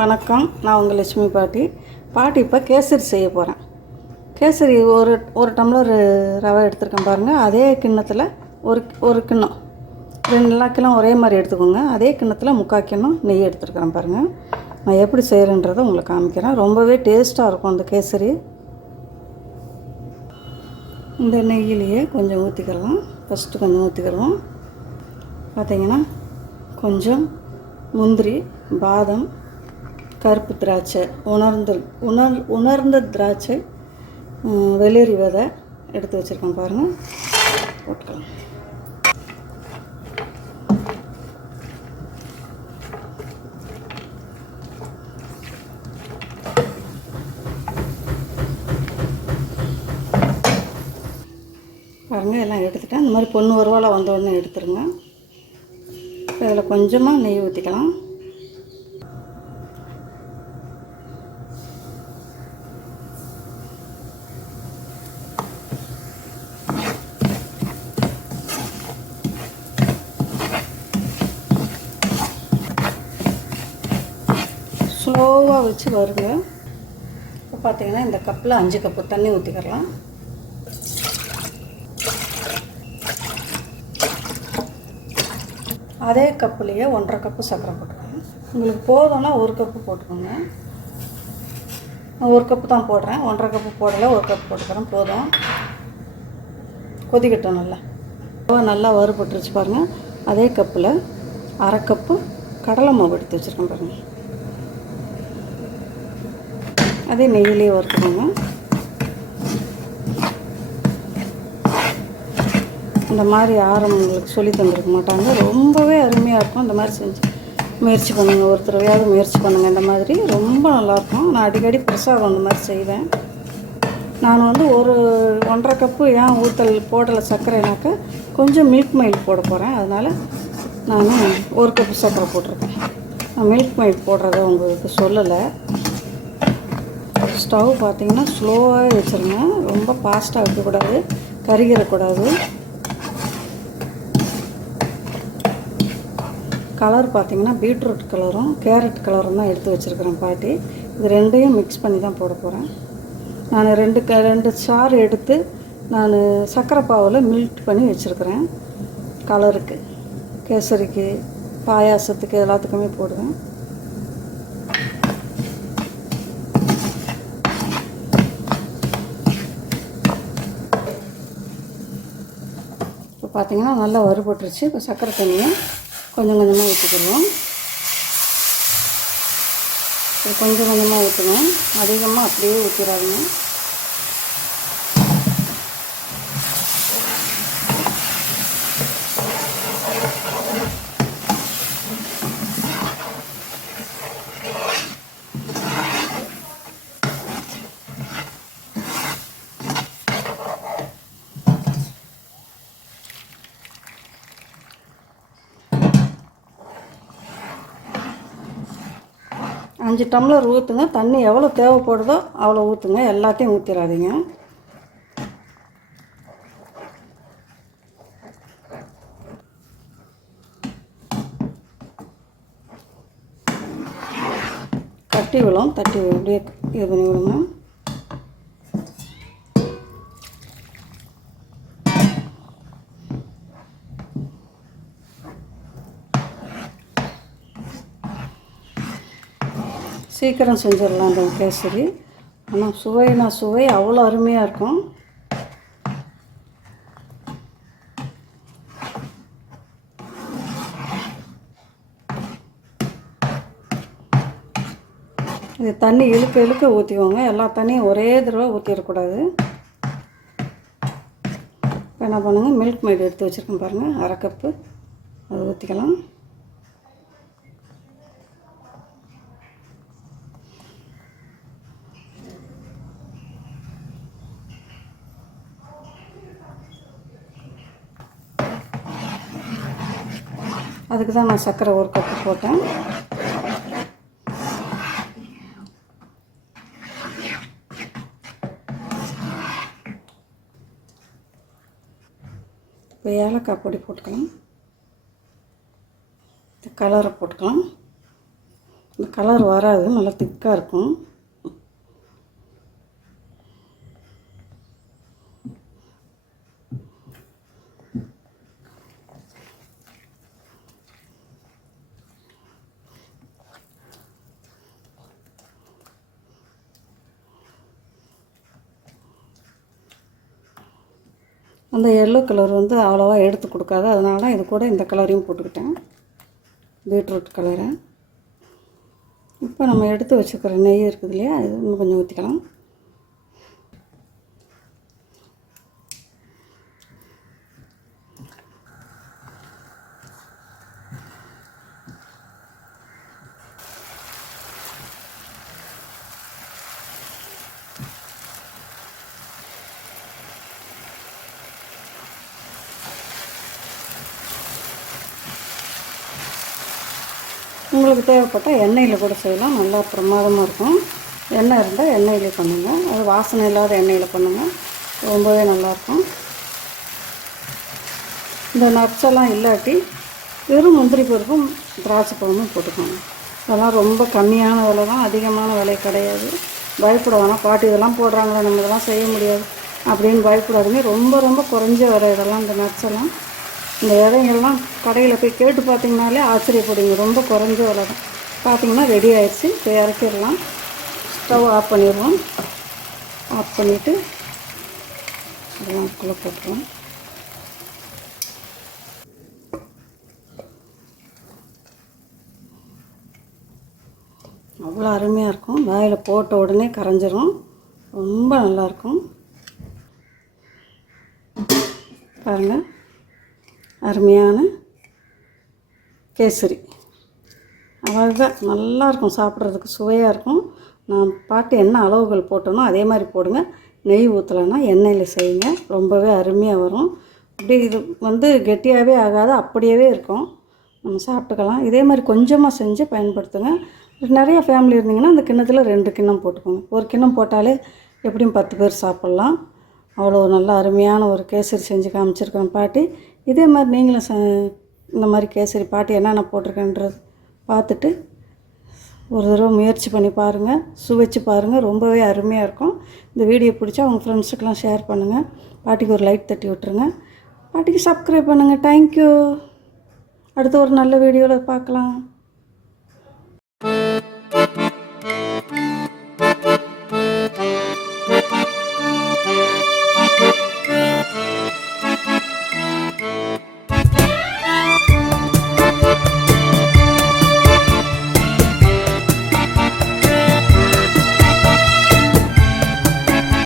வணக்கம். நான் உங்கள் லட்சுமி பாட்டி இப்போ கேசரி செய்ய போகிறேன். கேசரி ஒரு டம்ளர் ரவை எடுத்துருக்கேன் பாருங்கள். அதே கிண்ணத்தில் ஒரு கிண்ணம் 2 கிலோ ஒரே மாதிரி எடுத்துக்கோங்க. அதே கிண்ணத்தில் 3/4 கிண்ணம் நெய் எடுத்துருக்கிறேன் பாருங்கள். நான் எப்படி செய்கிறேன்றதை உங்களுக்கு காமிக்கிறேன். ரொம்பவே டேஸ்ட்டாக இருக்கும் அந்த கேசரி. இந்த நெய்யிலேயே கொஞ்சம் ஊற்றிக்கலாம். ஃபஸ்ட்டு கொஞ்சம் ஊற்றிக்கிறோம். பார்த்திங்கன்னா கொஞ்சம் முந்திரி, பாதம், கருப்பு திராட்சை, உணர்ந்த திராட்சை, வெள்ளரி விதை எடுத்து வச்சுருக்கேன் பாருங்கள். போட்டுக்கலாம். பாருங்கள், எல்லாம் எடுத்துட்டேன். இந்த மாதிரி பொண்ணு ஒருவாளாக வந்த உடனே எடுத்துருங்க. இதில் கொஞ்சமாக நெய் ஊற்றிக்கலாம். ஸ்லோவாக வச்சு வருங்க. இப்போ பார்த்தீங்கன்னா இந்த கப்பில் 5 கப்பு தண்ணி ஊற்றிக்கலாம். அதே கப்புலேயே 1.5 கப்பு சர்க்கரை போட்டுக்கோங்க. உங்களுக்கு போதும்னா 1 கப்பு போட்டுக்கோங்க. நான் 1 கப்பு தான் போடுறேன். 1.5 கப்பு போடலை, 1 கப்பு போட்டுக்கிறேன். போதும். கொதிக்கட்டும். நல்லா வறுபட்டுருச்சு பாருங்கள். அதே கப்பில் 1/2 கப்பு கடலை மாவு எடுத்து வச்சுருக்கேன் பாருங்கள். அதே நெய்யிலே வறுத்துக்கோங்க. இந்த மாதிரி யாரும் உங்களுக்கு சொல்லி தந்துருக்க மாட்டாங்க. ரொம்பவே அருமையாக இருக்கும். இந்த மாதிரி செஞ்சு முயற்சி பண்ணுங்கள். ஒரு தடவையாவது முயற்சி பண்ணுங்கள். இந்த மாதிரி ரொம்ப நல்லாயிருக்கும். நான் அடிக்கடி பிரசாதம் அந்த மாதிரி செய்வேன். நான் ஒரு 1.5 கப்பு ஏன் போடலை சர்க்கரைனாக்கா கொஞ்சம் மில்க் மைல் போட போகிறேன். அதனால் நான் 1 கப்பு சர்க்கரை போட்டிருக்கேன். நான் மில்க் மைல் போடுறத உங்களுக்கு சொல்லலை. ஸ்டவ் பார்த்திங்கன்னா ஸ்லோவாகவே வச்சுருங்க. ரொம்ப ஃபாஸ்ட்டாக வைக்கக்கூடாது, கருகிடக்கூடாது. கலர் பார்த்திங்கன்னா பீட்ரூட் கலரும் கேரட் கலரும் தான் எடுத்து வச்சுருக்கிறேன் பாட்டி. இது ரெண்டையும் மிக்ஸ் பண்ணி தான் போட போகிறேன். நான் 2 சாறு எடுத்து நான் சர்க்கரை பாவில் மில்ட் பண்ணி வச்சுருக்கிறேன். கலருக்கு, கேசரிக்கு, பாயாசத்துக்கு எல்லாத்துக்குமே போடுவேன். இப்போ பார்த்திங்கன்னா நல்லா வறுபட்டுருச்சு. இப்போ சர்க்கரை தண்ணியை கொஞ்சம் கொஞ்சமாக ஊற்றிக்கிடுவோம். கொஞ்சம் கொஞ்சமாக ஊற்றணும். அதிகமாக அப்படியே ஊற்றிடாதீங்க. அஞ்சு டம்ளர் ஊற்றுங்க. தண்ணி எவ்வளோ தேவைப்படுதோ அவ்வளோ ஊற்றுங்க. எல்லாத்தையும் ஊற்றிடாதீங்க. கட்டி விழும். தட்டி அப்படியே இது பண்ணி விடுங்க. சீக்கிரம் செஞ்சிடலாம் அந்த கேசரி. ஆனால் சுவை அவ்வளோ அருமையாக இருக்கும். இது தண்ணி இழுக்க ஊற்றிக்கோங்க. எல்லா தண்ணியும் ஒரே தடவை ஊற்றிடக்கூடாது. இப்போ என்ன பண்ணுங்கள், மில்க் மைட் எடுத்து வச்சுருக்கேன் பாருங்கள். 1/2 கப்பு அது ஊற்றிக்கலாம். அதுக்கு தான் நான் சர்க்கரை 1 கப்பு போட்டேன். இப்போ ஏலக்காய் பொடி போட்டுக்கலாம். கலரை போட்டுக்கலாம். இந்த கலர் வராது, நல்லா திக்காக இருக்கும். அந்த எல்லோ கலர் வந்து அவ்வளோவா எடுத்து கொடுக்காது, அதனால தான் இது கூட இந்த கலரையும் போட்டுக்கிட்டேன், பீட்ரூட் கலரை. இப்போ நம்ம எடுத்து வச்சுக்கிற நெய் இருக்குது இல்லையா, அது இன்னும் கொஞ்சம் ஊற்றிக்கலாம். உங்களுக்கு தேவைப்பட்டால் எண்ணெயில் கூட செய்யலாம், நல்லா பிரமாதமாக இருக்கும். எண்ணெய் இருந்தால் எண்ணெயிலே பண்ணுங்கள், அது வாசனை இல்லாத எண்ணெயில் பண்ணுங்கள், ரொம்பவே நல்லாயிருக்கும். இந்த நட்ஸெல்லாம் இல்லாட்டி வெறும் முந்திரி பருப்பும் திராட்சை பழமும் போட்டுக்கோங்க. அதெல்லாம் ரொம்ப கம்மியான விலை தான், அதிகமான விலை கிடையாது. பயப்பட வேணாம், பாட்டி இதெல்லாம் போடுறாங்களே நம்ம இதெல்லாம் செய்ய முடியாது அப்படின்னு பயப்படாதுங்க. ரொம்ப ரொம்ப குறைஞ்ச விலை இதெல்லாம், இந்த நட்ஸெல்லாம். இந்த விதைங்கள்லாம் கடையில் போய் கேட்டு பார்த்திங்கனாலே ஆச்சரியப்படுவீங்க, ரொம்ப குறைஞ்ச விலை தான். பார்த்திங்கன்னா ரெடி ஆயிடுச்சு. இப்போ இறக்கிடலாம். ஸ்டவ் ஆஃப் பண்ணிடுவோம். ஆஃப் பண்ணிவிட்டு இதெல்லாம் குள்ளே போட்டுருவோம். அவ்வளோ அருமையாக இருக்கும், வாயில் போட்ட உடனே கரைஞ்சிரும், ரொம்ப நல்லாயிருக்கும். பாருங்கள், அருமையான கேசரி அவ்வளோதான், நல்லாயிருக்கும், சாப்பிட்றதுக்கு சுவையாக இருக்கும். நான் பாட்டு என்ன அளவுகள் போட்டனோ அதே மாதிரி போடுங்க. நெய் ஊற்றலைன்னா எண்ணெயில் செய்யுங்க, ரொம்பவே அருமையாக வரும். அப்படி இது வந்து கெட்டியாகவே ஆகாது, அப்படியே இருக்கும், நம்ம சாப்பிட்டுக்கலாம். இதே மாதிரி கொஞ்சமாக செஞ்சு பயன்படுத்துங்க. நிறைய ஃபேமிலி இருந்தீங்கன்னா அந்த கிண்ணத்தில் 2 கிண்ணம் போட்டுக்கோங்க. ஒரு கிண்ணம் போட்டாலே எப்படியும் 10 பேர் சாப்பிட்லாம். அவ்வளோ நல்லா அருமையான ஒரு கேசரி செஞ்சு காமிச்சிருக்கேன் பாட்டி. இதே மாதிரி நீங்களும் இந்த மாதிரி கேசரி பாட்டி என்னென்ன போட்டிருக்கேன்றது பார்த்துட்டு ஒரு தடவை முயற்சி பண்ணி பாருங்கள், சுவைச்சு பாருங்கள், ரொம்பவே அருமையாக இருக்கும். இந்த வீடியோ பிடிச்சா உங்கள் ஃப்ரெண்ட்ஸுக்கெலாம் ஷேர் பண்ணுங்கள். பாட்டிக்கு ஒரு லைக் தட்டி விட்டுருங்க. பாட்டிக்கு சப்ஸ்கிரைப் பண்ணுங்கள். தேங்க்யூ. அடுத்து ஒரு நல்ல வீடியோவில் பார்க்கலாம்.